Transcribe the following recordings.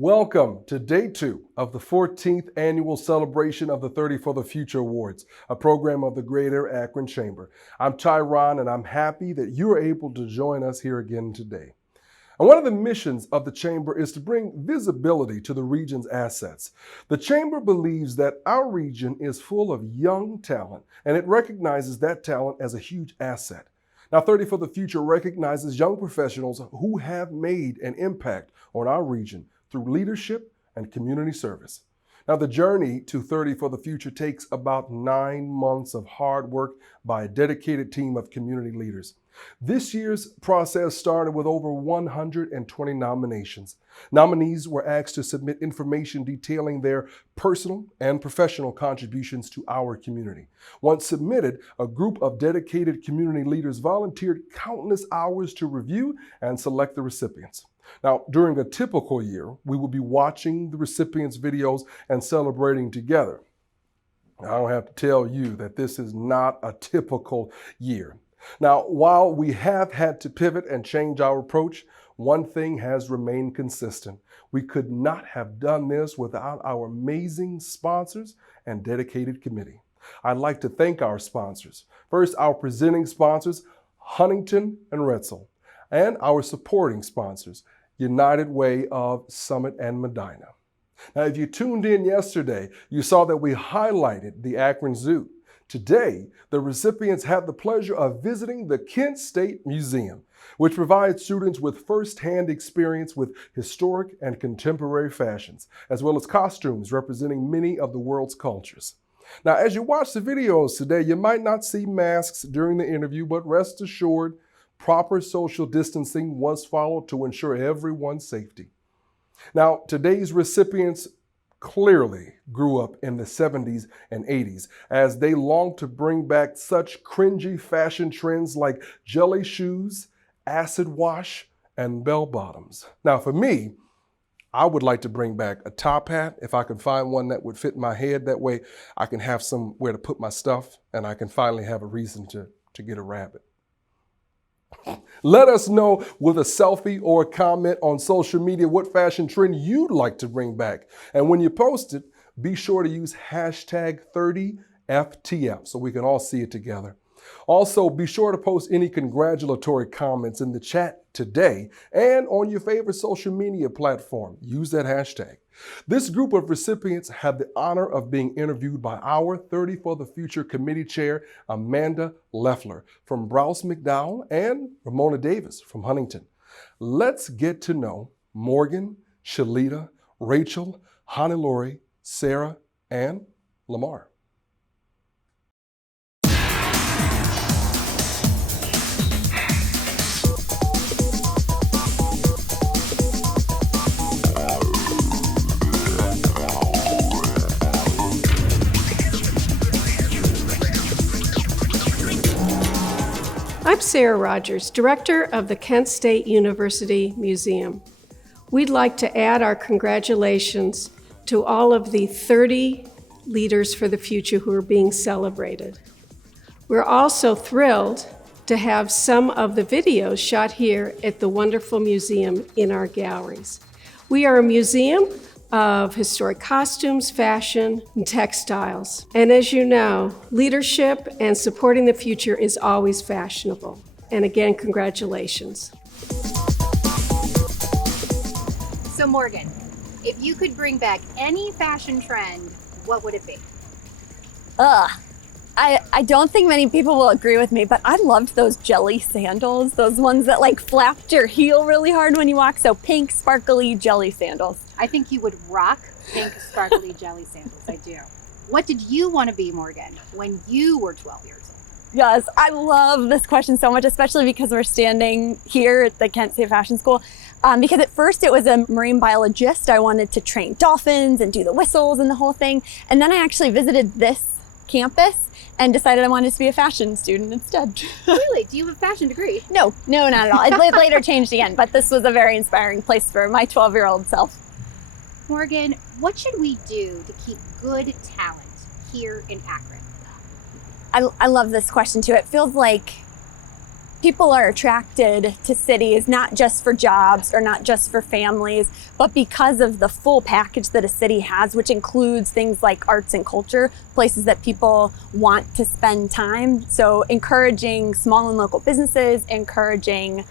Welcome to day 2 of the 14th annual celebration of the 30 for the Future Awards, a program of the Greater Akron Chamber. I'm Tyron, and I'm happy that you are able to join us here again today. And one of the missions of the Chamber is to bring visibility to the region's assets. The Chamber believes that our region is full of young talent, and it recognizes that talent as a huge asset. Now, 30 for the Future recognizes young professionals who have made an impact on our region through leadership and community service. Now, the journey to 30 for the Future takes about 9 months of hard work by a dedicated team of community leaders. This year's process started with over 120 nominations. Nominees were asked to submit information detailing their personal and professional contributions to our community. Once submitted, a group of dedicated community leaders volunteered countless hours to review and select the recipients. Now, during a typical year, we will be watching the recipients' videos and celebrating together. I don't have to tell you that this is not a typical year. Now, while we have had to pivot and change our approach, one thing has remained consistent. We could not have done this without our amazing sponsors and dedicated committee. I'd like to thank our sponsors. First, our presenting sponsors, Huntington and Retzel, and our supporting sponsors, United Way of Summit and Medina. Now, if you tuned in yesterday, you saw that we highlighted the Akron Zoo. Today, the recipients have the pleasure of visiting the Kent State Museum, which provides students with firsthand experience with historic and contemporary fashions, as well as costumes representing many of the world's cultures. Now, as you watch the videos today, you might not see masks during the interview, but rest assured, proper social distancing was followed to ensure everyone's safety. Now, today's recipients clearly grew up in the 70s and 80s as they longed to bring back such cringy fashion trends like jelly shoes, acid wash, and bell bottoms. Now, for me, I would like to bring back a top hat if I could find one that would fit my head. That way I can have somewhere to put my stuff and I can finally have a reason to get a rabbit. Let us know with a selfie or a comment on social media what fashion trend you'd like to bring back. And when you post it, be sure to use hashtag 30FTF so we can all see it together. Also, be sure to post any congratulatory comments in the chat today and on your favorite social media platform. Use that hashtag. This group of recipients had the honor of being interviewed by our 30 for the Future Committee Chair, Amanda Leffler from Browse McDowell and Ramona Davis from Huntington. Let's get to know Morgan, Shalita, Rachel, Hannelore, Sarah, and Lamar. I'm Sarah Rogers, Director of the Kent State University Museum. We'd like to add our congratulations to all of the 30 leaders for the future who are being celebrated. We're also thrilled to have some of the videos shot here at the wonderful museum in our galleries. We are a museum of historic costumes, fashion, and textiles. And as you know, leadership and supporting the future is always fashionable. And again, congratulations. So Morgan, if you could bring back any fashion trend, what would it be? I don't think many people will agree with me, but I loved those jelly sandals, those ones that like flapped your heel really hard when you walk. So pink, sparkly jelly sandals. I think you would rock pink, sparkly jelly sandals. I do. What did you want to be, Morgan, when you were 12 years old? Yes, I love this question so much, especially because we're standing here at the Kent State Fashion School. Because at first it was a marine biologist. I wanted to train dolphins and do the whistles and the whole thing. And then I actually visited this campus and decided I wanted to be a fashion student instead. Really? Do you have a fashion degree? No, not at all. It later changed again, but this was a very inspiring place for my 12-year-old self. Morgan, what should we do to keep good talent here in Akron? I love this question too. It feels like People are attracted to cities not just for jobs or not just for families, but because of the full package that a city has, which includes things like arts and culture, places that people want to spend time. So encouraging small and local businesses, encouraging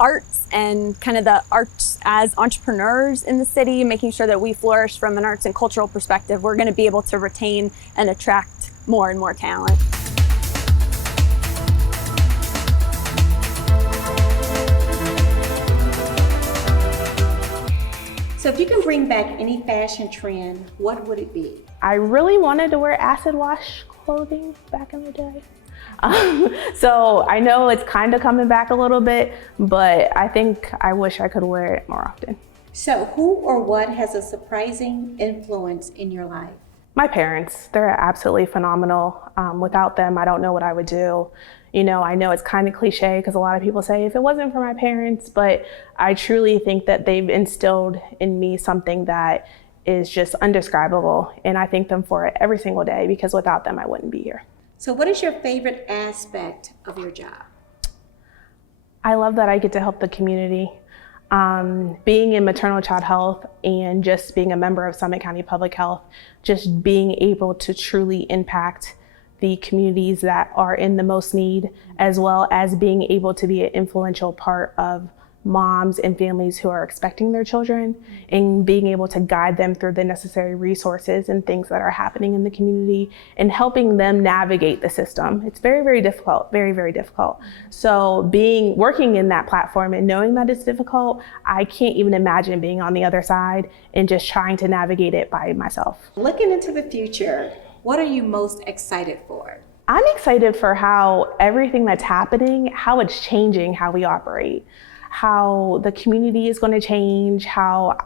arts and kind of the arts as entrepreneurs in the city, making sure that we flourish from an arts and cultural perspective, we're going to be able to retain and attract more and more talent. So if you can bring back any fashion trend, what would it be? I really wanted to wear acid wash clothing back in the day. So I know it's kind of coming back a little bit, but I think I wish I could wear it more often. So who or what has a surprising influence in your life? My parents, they're absolutely phenomenal. Without them, I don't know what I would do. You know, I know it's kind of cliche because a lot of people say if it wasn't for my parents, but I truly think that they've instilled in me something that is just undescribable. And I thank them for it every single day because without them, I wouldn't be here. So what is your favorite aspect of your job? I love that I get to help the community. Being in maternal child health and just being a member of Summit County Public Health, just being able to truly impact the communities that are in the most need, as well as being able to be an influential part of moms and families who are expecting their children and being able to guide them through the necessary resources and things that are happening in the community and helping them navigate the system. It's very, very difficult, very, very difficult. So working in that platform and knowing that it's difficult, I can't even imagine being on the other side and just trying to navigate it by myself. Looking into the future, what are you most excited for? I'm excited for how everything that's happening, how it's changing how we operate, how the community is going to change, how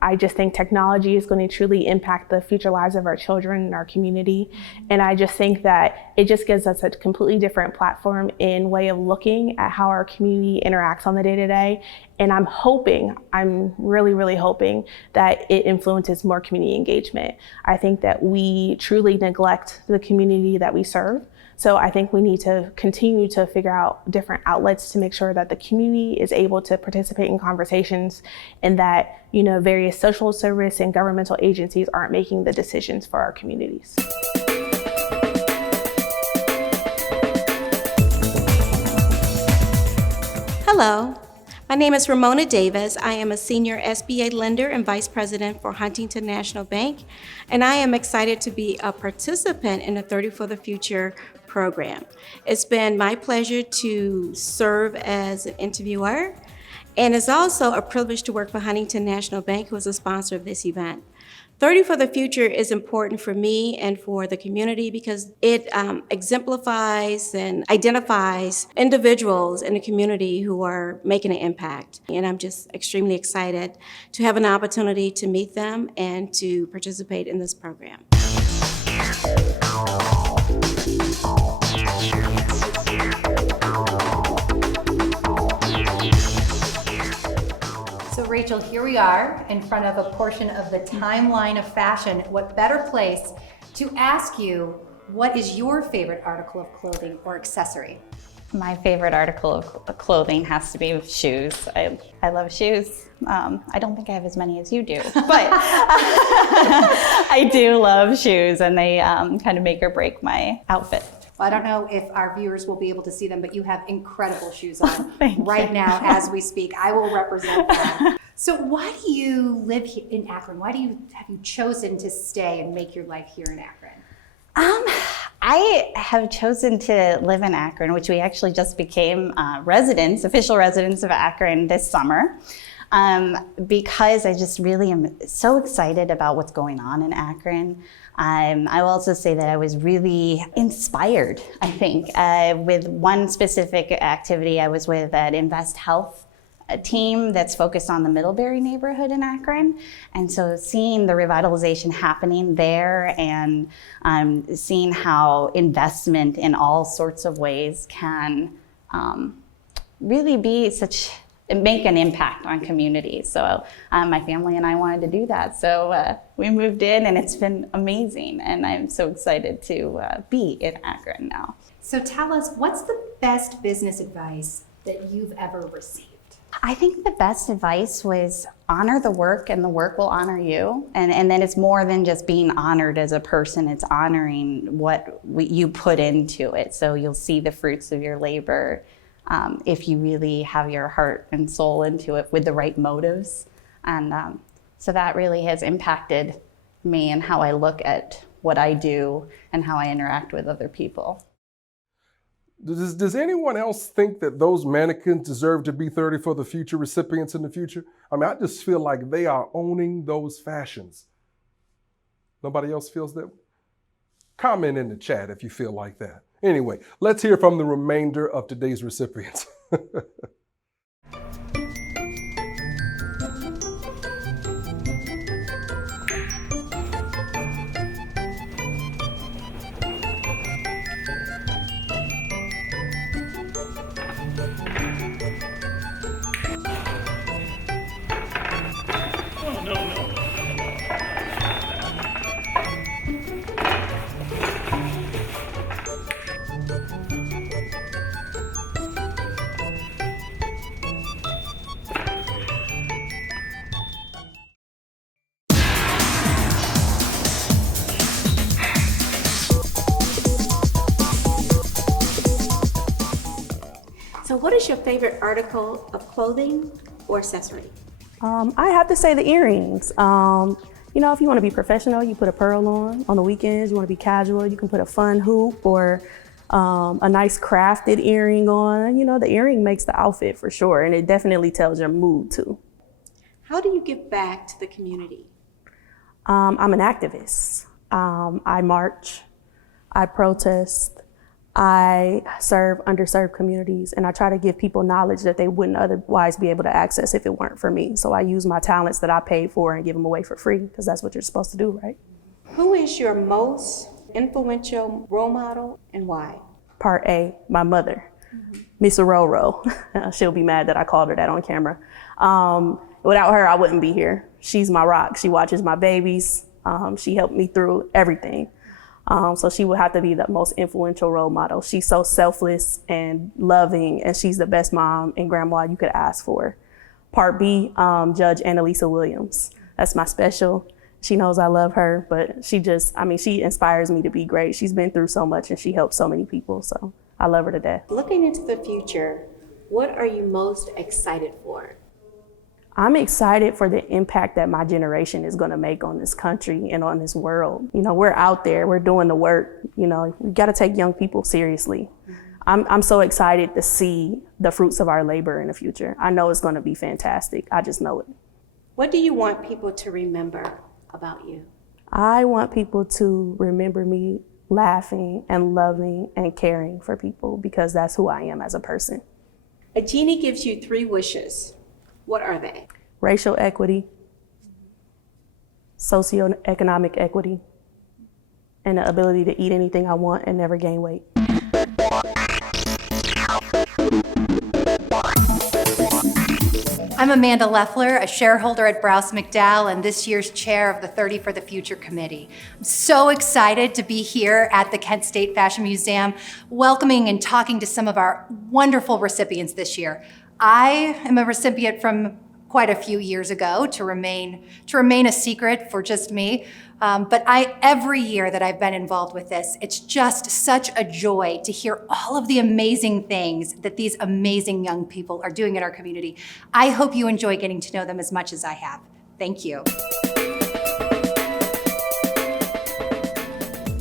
I just think technology is going to truly impact the future lives of our children and our community. And I just think that it just gives us a completely different platform in way of looking at how our community interacts on the day-to-day. And I'm really, really hoping that it influences more community engagement. I think that we truly neglect the community that we serve. So I think we need to continue to figure out different outlets to make sure that the community is able to participate in conversations and that, various social service and governmental agencies aren't making the decisions for our communities. Hello, my name is Ramona Davis. I am a senior SBA lender and vice president for Huntington National Bank, and I am excited to be a participant in the 30 for the Future program. It's been my pleasure to serve as an interviewer, and it's also a privilege to work for Huntington National Bank, who is a sponsor of this event. 30 for the Future is important for me and for the community because it exemplifies and identifies individuals in the community who are making an impact. And I'm just extremely excited to have an opportunity to meet them and to participate in this program. So Rachel, here we are in front of a portion of the timeline of fashion. What better place to ask you, what is your favorite article of clothing or accessory? My favorite article of clothing has to be shoes. I love shoes. I don't think I have as many as you do, but I do love shoes, and they kind of make or break my outfit. Well, I don't know if our viewers will be able to see them, but you have incredible shoes on Thank right you. now as we speak. I will represent them. So why do you live here in Akron? Why have you chosen to stay and make your life here in Akron? I have chosen to live in Akron, which we actually just became official residents of Akron this summer. Because I just really am so excited about what's going on in Akron. I will also say that I was really inspired, I think, with one specific activity I was with at Invest Health, a team that's focused on the Middlebury neighborhood in Akron. And so seeing the revitalization happening there and seeing how investment in all sorts of ways can really be such make an impact on communities. So my family and I wanted to do that. So we moved in, and it's been amazing. And I'm so excited to be in Akron now. So tell us, what's the best business advice that you've ever received? I think the best advice was honor the work, and the work will honor you. And then it's more than just being honored as a person, it's honoring what you put into it. So you'll see the fruits of your labor if you really have your heart and soul into it with the right motives. And so that really has impacted me and how I look at what I do and how I interact with other people. Does anyone else think that those mannequins deserve to be 30 for the Future recipients in the future? I mean, I just feel like they are owning those fashions. Nobody else feels that? Comment in the chat if you feel like that. Anyway, let's hear from the remainder of today's recipients. So what is your favorite article of clothing or accessory? I have to say the earrings. You know, if you want to be professional, you put a pearl on. On the weekends, you want to be casual, you can put a fun hoop or a nice crafted earring on. You know, the earring makes the outfit for sure, and it definitely tells your mood too. How do you give back to the community? I'm an activist. I march, I protest, I serve underserved communities, and I try to give people knowledge that they wouldn't otherwise be able to access if it weren't for me. So I use my talents that I paid for and give them away for free, because that's what you're supposed to do, right? Who is your most influential role model and why? Part A, my mother, Miss Roro. She'll be mad that I called her that on camera. Without her, I wouldn't be here. She's my rock. She watches my babies. She helped me through everything. So she would have to be the most influential role model. She's so selfless and loving, and she's the best mom and grandma you could ask for. Part B, Judge Annalisa Williams. That's my special. She knows I love her, but she inspires me to be great. She's been through so much and she helps so many people, so I love her to death. Looking into the future, what are you most excited for? I'm excited for the impact that my generation is gonna make on this country and on this world. You know, we're out there, we're doing the work. You know, we gotta take young people seriously. I'm so excited to see the fruits of our labor in the future. I know it's gonna be fantastic, I just know it. What do you want people to remember about you? I want people to remember me laughing and loving and caring for people, because that's who I am as a person. A genie gives you 3 wishes. What are they? Racial equity, socioeconomic equity, and the ability to eat anything I want and never gain weight. I'm Amanda Leffler, a shareholder at Browse McDowell and this year's chair of the 30 for the Future Committee. I'm so excited to be here at the Kent State Fashion Museum, welcoming and talking to some of our wonderful recipients this year. I am a recipient from quite a few years ago, to remain a secret for just me. But every year that I've been involved with this, it's just such a joy to hear all of the amazing things that these amazing young people are doing in our community. I hope you enjoy getting to know them as much as I have. Thank you.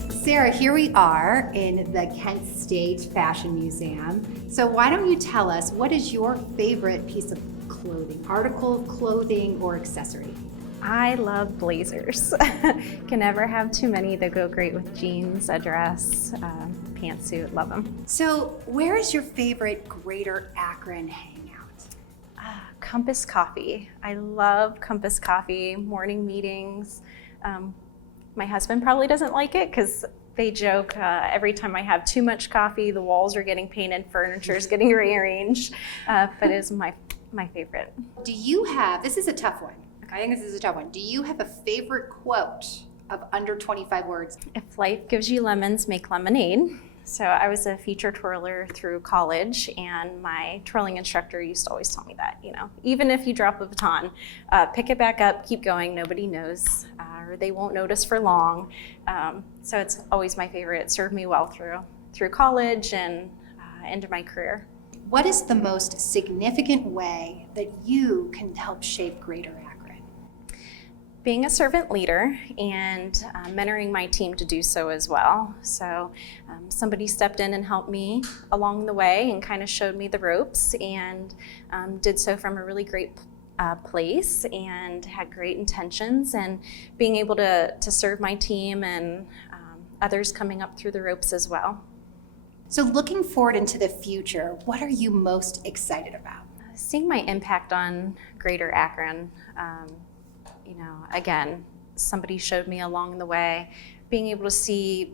Sarah, here we are in the Kent State Fashion Museum. So why don't you tell us, what is your favorite piece of clothing, article of clothing or accessory? I love blazers. Can never have too many. They go great with jeans, a dress, pantsuit, love them. So where is your favorite Greater Akron hangout? Compass Coffee. I love Compass Coffee, morning meetings. My husband probably doesn't like it because they joke every time I have too much coffee, the walls are getting painted, furniture is getting rearranged. But it's my my favorite. Do you have, this is a tough one. I think this is a tough one. Do you have a favorite quote of under 25 words? If life gives you lemons, make lemonade. So I was a feature twirler through college, and my twirling instructor used to always tell me that, even if you drop a baton, pick it back up, keep going, nobody knows, or they won't notice for long. So it's always my favorite. It served me well through college and into my career. What is the most significant way that you can help shape Greater Akron? Being a servant leader and mentoring my team to do so as well. So somebody stepped in and helped me along the way and kind of showed me the ropes, and did so from a really great place and had great intentions, and being able to serve my team and others coming up through the ropes as well. So looking forward into the future, what are you most excited about? Seeing my impact on Greater Akron. Again, somebody showed me along the way, being able to see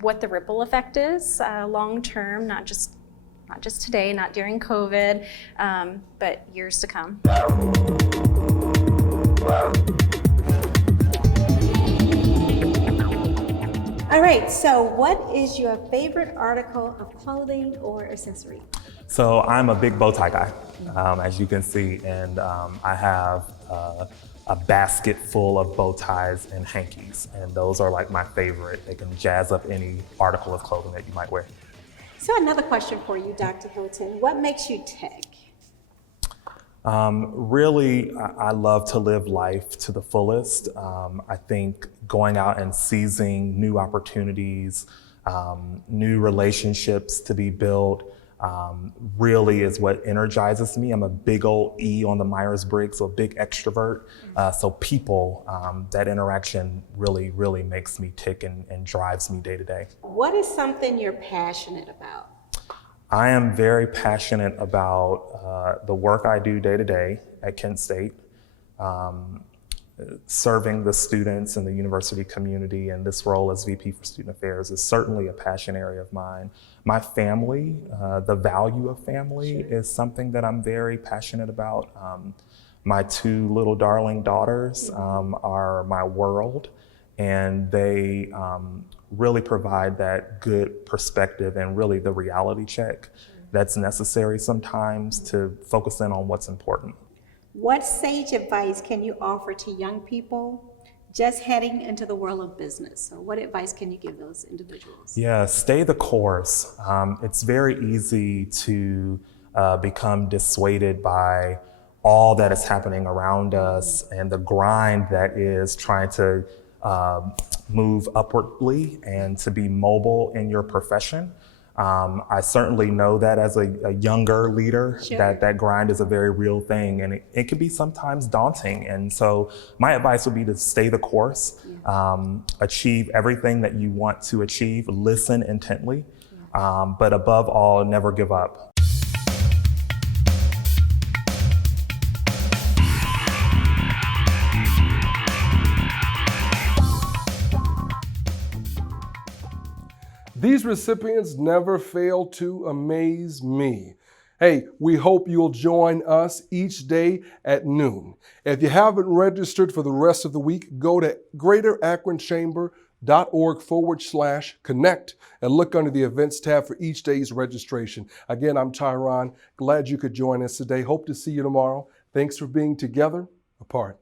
what the ripple effect is long term, not just today, not during COVID, but years to come. All right, so what is your favorite article of clothing or accessory? So I'm a big bow tie guy, as you can see, and I have a basket full of bow ties and hankies, and those are like my favorite. They can jazz up any article of clothing that you might wear. So another question for you, Dr. Hilton. What makes you tick? Really, I love to live life to the fullest. I think going out and seizing new opportunities, new relationships to be built, really is what energizes me. I'm a big old E on the Myers-Briggs, so a big extrovert. So people, that interaction really makes me tick and drives me day to day. What is something you're passionate about? I am very passionate about the work I do day to day at Kent State. Serving the students and the university community, and this role as VP for Student Affairs is certainly a passion area of mine. My family, the value of family is something that I'm very passionate about. My two little darling daughters are my world, and they really provide that good perspective and really the reality check that's necessary sometimes to focus in on what's important. What sage advice can you offer to young people just heading into the world of business? So what advice can you give those individuals? Yeah, stay the course. It's very easy to become dissuaded by all that is happening around us and the grind that is trying to move upwardly and to be mobile in your profession. I certainly know that as a younger leader, that grind is a very real thing, and it can be sometimes daunting. And so my advice would be to stay the course, achieve everything that you want to achieve, listen intently, but above all, never give up. These recipients never fail to amaze me. Hey, we hope you'll join us each day at noon. If you haven't registered for the rest of the week, go to greaterakronchamber.org/connect and look under the events tab for each day's registration. Again, I'm Tyron. Glad you could join us today. Hope to see you tomorrow. Thanks for being together, apart.